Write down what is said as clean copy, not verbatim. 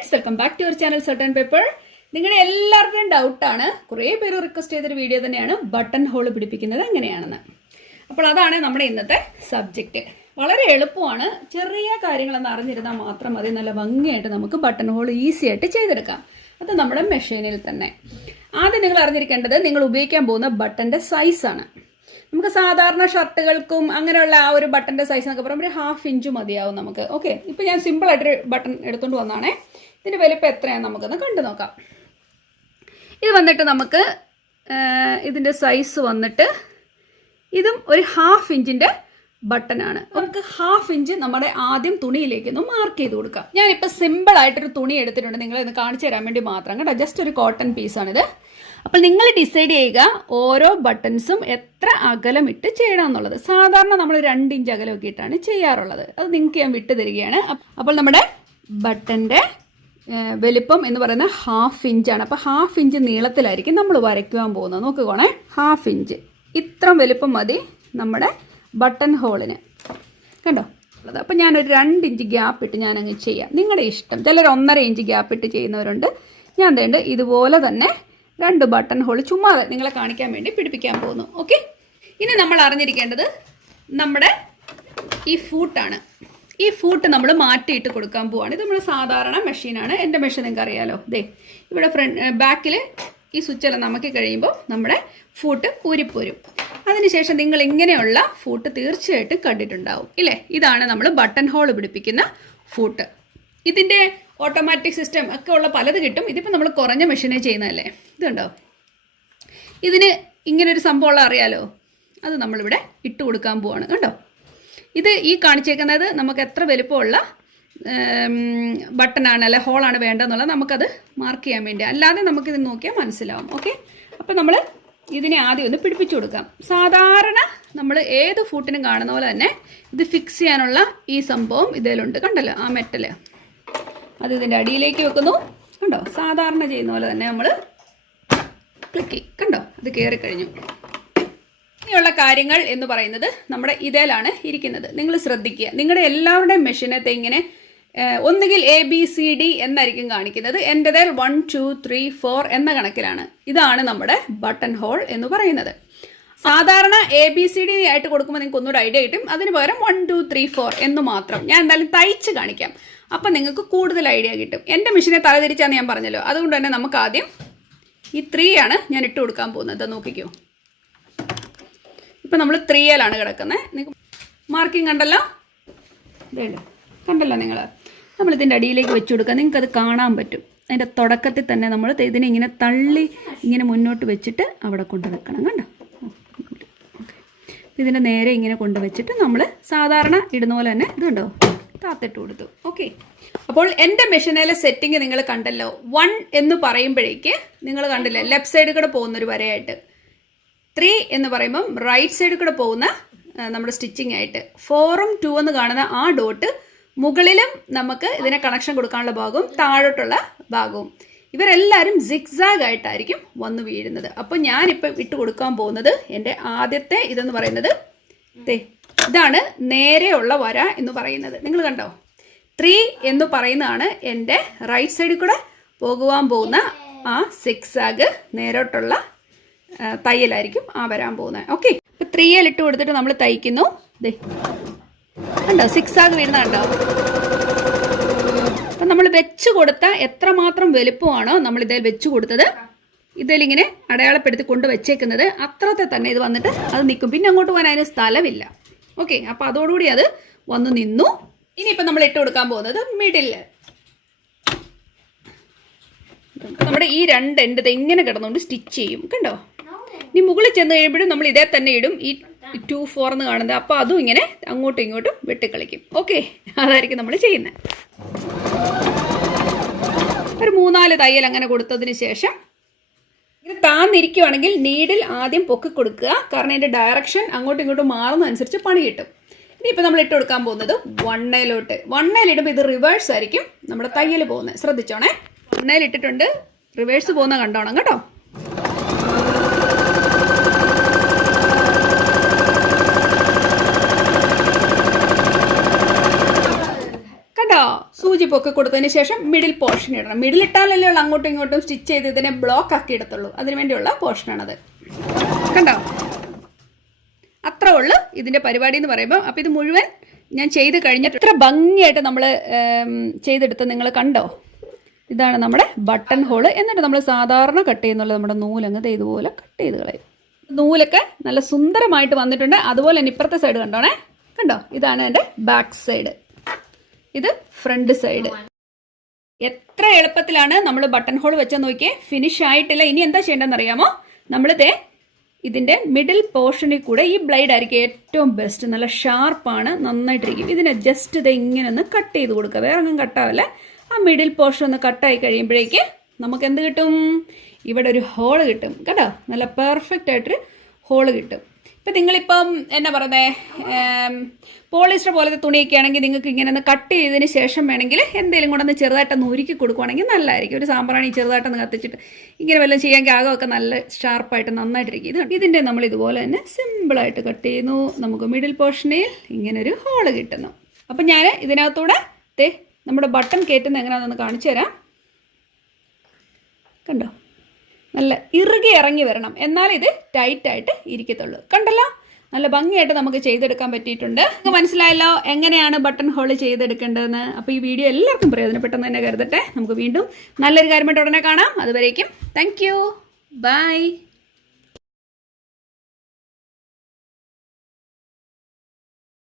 Friends, welcome back to your channel certain paper. നിങ്ങളുടെ എല്ലാവരുടെയും ഡൗട്ടാണ്, കുറേ പേര് റിക്വസ്റ്റ് ചെയ്തൊരു വീഡിയോ തന്നെയാണ് ബട്ടൺ ഹോൾ പിടിപ്പിക്കുന്നത് എങ്ങനെയാണെന്ന്. അപ്പോൾ അതാണ് നമ്മുടെ ഇന്നത്തെ സബ്ജക്റ്റ്. വളരെ എളുപ്പമാണ്, ചെറിയ കാര്യങ്ങളൊന്ന് അറിഞ്ഞിരുന്നാൽ മാത്രം മതി. നല്ല ഭംഗിയായിട്ട് നമുക്ക് ബട്ടൺ ഹോൾ ഈസി ആയിട്ട് ചെയ്തെടുക്കാം. അത് നമ്മുടെ മെഷീനിൽ തന്നെ. ആദ്യം നിങ്ങൾ അറിഞ്ഞിരിക്കേണ്ടത് നിങ്ങൾ ഉപയോഗിക്കാൻ പോകുന്ന ബട്ടൻ്റെ സൈസാണ്. നമുക്ക് സാധാരണ ഷർട്ടുകൾക്കും അങ്ങനെയുള്ള ആ ഒരു ബട്ടൻ്റെ സൈസ് എന്നൊക്കെ പറയുമ്പോൾ ഒരു 1/2 ഇഞ്ച് മതിയാവും നമുക്ക്. ഓക്കെ, ഇപ്പം ഞാൻ സിമ്പിളായിട്ടൊരു ബട്ടൺ എടുത്തുകൊണ്ട് വന്നാണേ. ഇതിൻ്റെ വലിപ്പം എത്രയാണ് നമുക്കൊന്ന് കണ്ടു നോക്കാം. ഇത് വന്നിട്ട് നമുക്ക് ഇതിൻ്റെ സൈസ് വന്നിട്ട് ഇതും ഒരു 1/2 ഇഞ്ചിൻ്റെ ബട്ടനാണ്. നമുക്ക് 1/2 ഇഞ്ച് നമ്മുടെ ആദ്യം തുണിയിലേക്കൊന്ന് മാർക്ക് ചെയ്ത് കൊടുക്കാം. ഞാനിപ്പോൾ സിമ്പിളായിട്ടൊരു തുണി എടുത്തിട്ടുണ്ട്, നിങ്ങളെ ഒന്ന് കാണിച്ചു തരാൻ വേണ്ടി മാത്രം കേട്ടോ. ജസ്റ്റ് ഒരു കോട്ടൺ പീസാണിത്. അപ്പോൾ നിങ്ങൾ ഡിസൈഡ് ചെയ്യുക ഓരോ ബട്ടൺസും എത്ര അകലം ഇട്ട് ചെയ്യണം എന്നുള്ളത്. സാധാരണ നമ്മൾ 2 ഇഞ്ച് അകലമൊക്കെ ഇട്ടാണ് ചെയ്യാറുള്ളത്. അത് നിങ്ങൾക്ക് ഞാൻ വിട്ടു തരികയാണ്. അപ്പോൾ നമ്മുടെ ബട്ടൻ്റെ വലിപ്പം എന്ന് പറയുന്നത് 1/2 ഇഞ്ചാണ്. അപ്പോൾ 1/2 ഇഞ്ച് നീളത്തിലായിരിക്കും നമ്മൾ വരയ്ക്കുവാൻ പോകുന്നത്. നോക്കുകയാണെ 1/2 ഇഞ്ച് ഇത്രയും വലിപ്പം മതി നമ്മുടെ ബട്ടൺ ഹോളിന്. കണ്ടോ? അപ്പോൾ ഞാനൊരു 2 ഇഞ്ച് ഗ്യാപ്പ് ഇട്ട് ഞാനങ്ങ് ചെയ്യാം. നിങ്ങളുടെ ഇഷ്ടം. ചിലർ 1.5 ഇഞ്ച് ഗ്യാപ്പ് ഇട്ട് ചെയ്യുന്നവരുണ്ട്. ഞാൻ വേണ്ട ഇതുപോലെ തന്നെ 2 ബട്ടൺ ഹോൾ ചുമ്മാ നിങ്ങളെ കാണിക്കാൻ വേണ്ടി പിടിപ്പിക്കാൻ പോകുന്നു. ഓക്കെ, ഇനി നമ്മൾ അറിഞ്ഞിരിക്കേണ്ടത് നമ്മുടെ ഈ ഫൂട്ടാണ്. ഈ ഫൂട്ട് നമ്മൾ മാറ്റിയിട്ട് കൊടുക്കാൻ പോവാണ്. ഇത് നമ്മുടെ സാധാരണ മെഷീനാണ്. എൻ്റെ മെഷീൻ നിങ്ങൾക്ക് അറിയാലോ. ദേ ഇവിടെ ബാക്കിൽ ഈ സ്വിച്ചെല്ലാം നമുക്ക് കഴിയുമ്പോൾ നമ്മുടെ ഫൂട്ട് ഊരിപ്പോരും. അതിനുശേഷം നിങ്ങൾ ഇങ്ങനെയുള്ള ഫൂട്ട് തീർച്ചയായിട്ടും കണ്ടിട്ടുണ്ടാവും ഇല്ലേ? ഇതാണ് നമ്മൾ ബട്ടൺ ഹോൾ പിടിപ്പിക്കുന്ന ഫൂട്ട്. ഇതിൻ്റെ ഓട്ടോമാറ്റിക് സിസ്റ്റം ഒക്കെ ഉള്ള പലത് കിട്ടും. ഇതിപ്പോൾ നമ്മൾ കുറഞ്ഞ മെഷീനിൽ ചെയ്യുന്നതല്ലേ. ഇതുണ്ടോ? ഇതിന് ഇങ്ങനൊരു സംഭവമുള്ള അറിയാലോ. അത് നമ്മളിവിടെ ഇട്ട് കൊടുക്കാൻ പോവാണ്. കണ്ടോ? ഇത് ഈ കാണിച്ചേക്കുന്നത് നമുക്ക് എത്ര വലുപ്പമുള്ള ബട്ടനാണ് അല്ലെ ഹോളാണ് വേണ്ടതെന്നുള്ളത് നമുക്കത് മാർക്ക് ചെയ്യാൻ വേണ്ടി. അല്ലാതെ നമുക്കിത് നോക്കിയാൽ മനസ്സിലാവും. ഓക്കെ, അപ്പോൾ നമ്മൾ ഇതിനെ ആദ്യം ഒന്ന് പിടിപ്പിച്ചു കൊടുക്കാം. സാധാരണ നമ്മൾ ഏത് ഫൂട്ടിനും കാണുന്ന പോലെ തന്നെ ഇത് ഫിക്സ് ചെയ്യാനുള്ള ഈ സംഭവം ഇതിലുണ്ട്. കണ്ടല്ലോ ആ മെറ്റൽ. അത് ഇതിൻ്റെ അടിയിലേക്ക് വെക്കുന്നു. കണ്ടോ? സാധാരണ ചെയ്യുന്ന പോലെ തന്നെ നമ്മൾ ക്ലിക്ക് ചെയ്യും. കണ്ടോ? അത് കയറിക്കഴിഞ്ഞു. ഇനിയുള്ള കാര്യങ്ങൾ എന്ന് പറയുന്നത് നമ്മുടെ ഇതിലാണ് ഇരിക്കുന്നത്. നിങ്ങൾ ശ്രദ്ധിക്കുക. നിങ്ങളുടെ എല്ലാവരുടെയും മെഷീനത്തെ ഇങ്ങനെ ഒന്നുകിൽ ABCD എന്നായിരിക്കും കാണിക്കുന്നത്. എൻ്റെതിൽ 1 2 3 4 എന്ന കണക്കിലാണ്. ഇതാണ് നമ്മുടെ ബട്ടൺ ഹോൾ എന്ന് പറയുന്നത്. സാധാരണ ABCD ആയിട്ട് കൊടുക്കുമ്പോൾ നിങ്ങൾക്ക് ഒന്നുകൂടെ ഐഡിയ കിട്ടും. അതിന് പകരം 1 2 3 4 എന്ന് മാത്രം ഞാൻ എന്തായാലും തയ്ച്ച് കാണിക്കാം. അപ്പം നിങ്ങൾക്ക് കൂടുതൽ ഐഡിയ കിട്ടും. എൻ്റെ മെഷീനെ തലതിരിച്ചാന്ന് ഞാൻ പറഞ്ഞല്ലോ. അതുകൊണ്ട് തന്നെ നമുക്ക് ആദ്യം ഈ 3 ആണ് ഞാൻ ഇട്ട് കൊടുക്കാൻ പോകുന്നത്. നോക്കിക്കോ, ഇപ്പം നമ്മൾ 3L കിടക്കുന്നത്. നിങ്ങൾക്ക് മാർക്കിംഗ് കണ്ടല്ലോ. വേണ്ട കണ്ടല്ലോ നിങ്ങൾ. നമ്മളിതിൻ്റെ അടിയിലേക്ക് വെച്ച് കൊടുക്കുക. നിങ്ങൾക്കത് കാണാൻ പറ്റും. അതിൻ്റെ തുടക്കത്തിൽ തന്നെ നമ്മൾ ഇതിനെ ഇങ്ങനെ തള്ളി ഇങ്ങനെ മുന്നോട്ട് വെച്ചിട്ട് അവിടെ കൊണ്ട് വെക്കണം. കണ്ടോ? ഇതിനെ നേരെ ഇങ്ങനെ കൊണ്ടുവച്ചിട്ട് നമ്മൾ സാധാരണ ഇടുന്ന പോലെ തന്നെ ഇത് കണ്ടോ താത്തിട്ട് കൊടുത്തു. ഓക്കെ, അപ്പോൾ എൻ്റെ മെഷീനിലെ സെറ്റിംഗ് നിങ്ങൾ കണ്ടല്ലോ. 1 എന്ന് പറയുമ്പോഴേക്ക് നിങ്ങൾ കണ്ടില്ലേ ലെഫ്റ്റ് സൈഡിൽ കൂടെ പോകുന്നൊരു വരയായിട്ട്. 3 എന്ന് പറയുമ്പം റൈറ്റ് സൈഡിൽ കൂടെ പോകുന്ന നമ്മുടെ സ്റ്റിച്ചിങ് ആയിട്ട്. 4ഉം 2 എന്ന് കാണുന്ന ആ ഡോട്ട് മുകളിലും നമുക്ക് ഇതിനെ കണക്ഷൻ കൊടുക്കാനുള്ള ഭാഗവും താഴോട്ടുള്ള ഭാഗവും ഇവരെല്ലാവരും സിഗ്സാഗ് ആയിട്ടായിരിക്കും വന്ന് വീഴുന്നത്. അപ്പോൾ ഞാനിപ്പം ഇട്ട് കൊടുക്കാൻ പോകുന്നത് എൻ്റെ ആദ്യത്തെ ഇതെന്ന് പറയുന്നത് ഇതാണ് നേരെയുള്ള വര എന്ന് പറയുന്നത്. നിങ്ങൾ കണ്ടോ? 3 എന്ന് പറയുന്നതാണ് എൻ്റെ റൈറ്റ് സൈഡിൽ കൂടെ പോകുവാൻ പോകുന്ന ആ സിഗ്സാഗ് നേരോട്ടുള്ള തയ്യലായിരിക്കും ആ വരാൻ പോകുന്നത്. ഓക്കെ, ഇപ്പോൾ 3L ഇട്ട് കൊടുത്തിട്ട് നമ്മൾ തയ്ക്കുന്നു. ദേ കണ്ടോ? സിക്സാഗ് വീഴുന്ന കണ്ടോ? അപ്പം നമ്മൾ വെച്ച് കൊടുത്ത എത്രമാത്രം വലുപ്പമാണോ നമ്മൾ ഇതേ വെച്ച് കൊടുത്തത്, ഇതിലിങ്ങനെ അടയാളപ്പെടുത്തി കൊണ്ട് വെച്ചേക്കുന്നത് അത്രത്തെ തന്നെ ഇത് വന്നിട്ട് അത് നിൽക്കും. പിന്നെ അങ്ങോട്ട് പോകാൻ അതിന് സ്ഥലമില്ല. ഓക്കെ, അപ്പോൾ അതോടുകൂടി അത് വന്ന് നിന്നു. ഇനിയിപ്പം നമ്മൾ ഇട്ട് കൊടുക്കാൻ പോകുന്നത് മിഡില്. നമ്മുടെ ഈ 2 എൻഡ് ഇങ്ങനെ കിടന്നുകൊണ്ട് സ്റ്റിച്ച് ചെയ്യും. കണ്ടോ? ഇനി മുകളിൽ ചെന്ന് കഴിയുമ്പോഴും നമ്മൾ ഇതേ തന്നെ ഇടും. ഈ 2 4 എന്ന് കാണുന്നത്. അപ്പോൾ അതും ഇങ്ങനെ അങ്ങോട്ടും ഇങ്ങോട്ടും വെട്ടിക്കളിക്കും. ഓക്കെ, അതായിരിക്കും നമ്മൾ ചെയ്യുന്നത്. ഒരു 3-4 തയ്യൽ അങ്ങനെ കൊടുത്തതിന് ശേഷം ഇങ്ങനെ താന്നിരിക്കുവാണെങ്കിൽ നീഡിൽ ആദ്യം പൊക്കി കൊടുക്കുക. കാരണം ഇതിൻ്റെ ഡയറക്ഷൻ അങ്ങോട്ടും ഇങ്ങോട്ടും മാറുന്നതനുസരിച്ച് പണി കിട്ടും. ഇനിയിപ്പോൾ നമ്മൾ ഇട്ട് കൊടുക്കാൻ പോകുന്നത് 1L. 1L ഇടുമ്പോൾ ഇത് റിവേഴ്സ് ആയിരിക്കും നമ്മുടെ തയ്യൽ പോകുന്നത്. ശ്രദ്ധിച്ചോണേ. 1L ഇട്ടിട്ടുണ്ട്, റിവേഴ്സ് പോകുന്ന കണ്ടോണം കേട്ടോ. സൂചി പൊക്കി കൊടുത്തതിന് ശേഷം മിഡിൽ പോർഷൻ ഇടണം. മിഡിൽ ഇട്ടാലല്ലേ ഉള്ളൂ അങ്ങോട്ടും ഇങ്ങോട്ടും സ്റ്റിച്ച് ചെയ്ത് ഇതിനെ ബ്ലോക്ക് ആക്കി ഇടത്തുള്ളൂ. അതിന് വേണ്ടിയുള്ള പോർഷനാണത്. കണ്ടോ? അത്രേ ഉള്ളൂ ഇതിൻ്റെ പരിപാടി എന്ന് പറയുമ്പോൾ. അപ്പോൾ ഇത് മുഴുവൻ ഞാൻ ചെയ്ത് കഴിഞ്ഞിട്ട് എത്ര ഭംഗിയായിട്ട് നമ്മൾ ചെയ്തെടുത്ത് നിങ്ങൾ കണ്ടോ? ഇതാണ് നമ്മുടെ ബട്ടൺ ഹോള്. എന്നിട്ട് നമ്മൾ സാധാരണ കട്ട് ചെയ്യുന്നുള്ള നമ്മുടെ നൂലങ്ങ് ഇതുപോലെ കട്ട് ചെയ്ത് കളയും. നൂലൊക്കെ നല്ല സുന്ദരമായിട്ട് വന്നിട്ടുണ്ട്. അതുപോലെ തന്നെ ഇപ്പുറത്തെ സൈഡ് കണ്ടോണേ. കണ്ടോ? ഇതാണ് എൻ്റെ ബാക്ക് സൈഡ്, ഇത് ഫ്രണ്ട് സൈഡ്. എത്ര എളുപ്പത്തിലാണ് നമ്മൾ ബട്ടൺ ഹോൾ വെച്ചാൽ നോക്കിയേ. ഫിനിഷ് ആയിട്ടില്ല. ഇനി എന്താ ചെയ്യേണ്ടതെന്ന് അറിയാമോ? നമ്മളിതേ ഇതിൻ്റെ മിഡിൽ പോർഷനിൽ കൂടെ ഈ ബ്ലേഡ് ആയിരിക്കും ഏറ്റവും ബെസ്റ്റ്. നല്ല ഷാർപ്പാണ്, നന്നായിട്ടിരിക്കും. ഇതിനെ ജസ്റ്റ് ഇത് ഇങ്ങനെ ഒന്ന് കട്ട് ചെയ്ത് കൊടുക്കുക. വേറെ ഒന്നും കട്ടാവില്ല. ആ മിഡിൽ പോർഷൻ ഒന്ന് കട്ടായി കഴിയുമ്പോഴേക്ക് നമുക്ക് എന്ത് കിട്ടും? ഇവിടെ ഒരു ഹോള് കിട്ടും. കേട്ടോ? നല്ല പെർഫെക്റ്റ് ആയിട്ടൊരു ഹോള് കിട്ടും. ഇപ്പം നിങ്ങളിപ്പം എന്നാ പറയുന്നത്, പോളിസ്റ്റർ പോലത്തെ തുണിയൊക്കെ ആണെങ്കിൽ നിങ്ങൾക്ക് ഇങ്ങനെ ഒന്ന് കട്ട് ചെയ്തതിന് ശേഷം വേണമെങ്കിൽ എന്തെങ്കിലും കൂടെ ഒന്ന് ചെറുതായിട്ടൊന്ന് ഉരുക്കി കൊടുക്കുവാണെങ്കിൽ നല്ലതായിരിക്കും. ഒരു സാമ്പ്രാണി ചെറുതായിട്ടൊന്ന് കത്തിച്ചിട്ട് ഇങ്ങനെ വല്ലതും ചെയ്യാമെങ്കിൽ ആകമൊക്കെ നല്ല ഷാർപ്പായിട്ട് നന്നായിട്ടിരിക്കും. ഇതിൻ്റെ നമ്മൾ ഇതുപോലെ തന്നെ സിമ്പിളായിട്ട് കട്ട് ചെയ്യുന്നു. നമുക്ക് മിഡിൽ പോർഷനിൽ ഇങ്ങനൊരു ഹോള് കിട്ടുന്നു. അപ്പം ഞാൻ ഇതിനകത്തൂടെ നമ്മുടെ ബട്ടൺ കയറ്റുന്നത് എങ്ങനെയാണെന്ന് കാണിച്ചു തരാം. കണ്ടോ? നല്ല ഇറുകി ഇറങ്ങി വരണം, എന്നാലും ഇത് ടൈറ്റായിട്ട് ഇരിക്കത്തുള്ളൂ. കണ്ടല്ലോ? നല്ല ഭംഗിയായിട്ട് നമുക്ക് ചെയ്തെടുക്കാൻ പറ്റിയിട്ടുണ്ട്. നിങ്ങൾക്ക് മനസ്സിലായല്ലോ എങ്ങനെയാണ് ബട്ടൺ ഹോൾ ചെയ്തെടുക്കേണ്ടതെന്ന്. അപ്പോൾ ഈ വീഡിയോ എല്ലാവർക്കും പ്രയോജനപ്പെട്ടെന്ന് തന്നെ കരുതട്ടെ. നമുക്ക് വീണ്ടും നല്ലൊരു കാര്യമായിട്ട് ഉടനെ കാണാം. അതുവരേക്കും താങ്ക് യു. ബൈ.